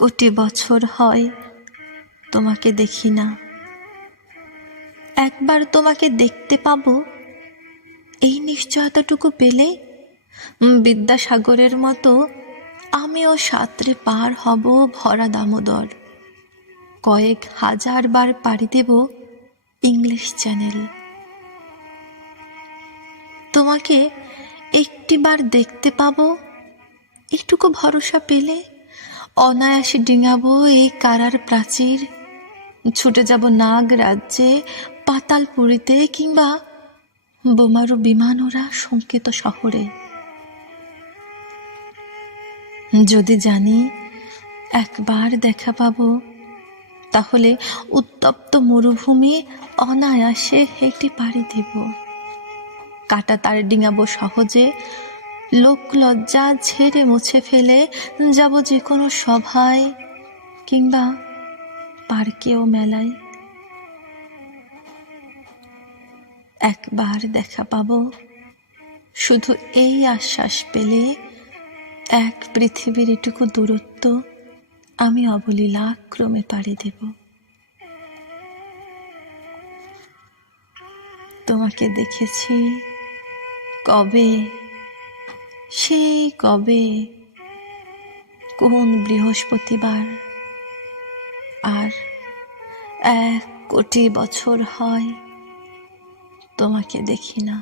কোটি বছর হয় তোমাকে দেখি না। একবার তোমাকে দেখতে পাবো, এই নিশ্চয়তাটুকু পেলে বিদ্যাসাগরের মতো আমিও সাঁতরে পার হব ভরা দামোদর। কয়েক হাজার বার পাড়ি দেব ইংলিশ চ্যানেল। তোমাকে একটিবার দেখতে পাবো, একটুকু ভরসা পেলে অনায়াসে ডিঙাবো এই কারার প্রাচীর, ছুটে যাব নাগ রাজ্যে, পাতালপুরীতে, কিংবা বোমারু বিমান ওরা সংকেত শহরে। যদি জানি একবার দেখা পাবো, তাহলে উত্তপ্ত মরুভূমি অনায়াসে হেঁটে পাড়ি দেব। কাটা তার ডিঙাবো সহজে, লোক লজ্জা ঝেড়ে মুছে ফেলে যাব যে কোনো সভায় কিংবা পার্কে ও মেলায়। একবার দেখা পাবো, শুধু এই আশ্বাস পেলে এক পৃথিবীর এটুকু দূরত্ব আমি অবলীলাক্রমে পাড়ি দেব। তোমাকে দেখেছি কবে, সেই কবে, কোন বৃহস্পতিবার, আর 1 কোটি বছর হয় তোমাকে দেখি না।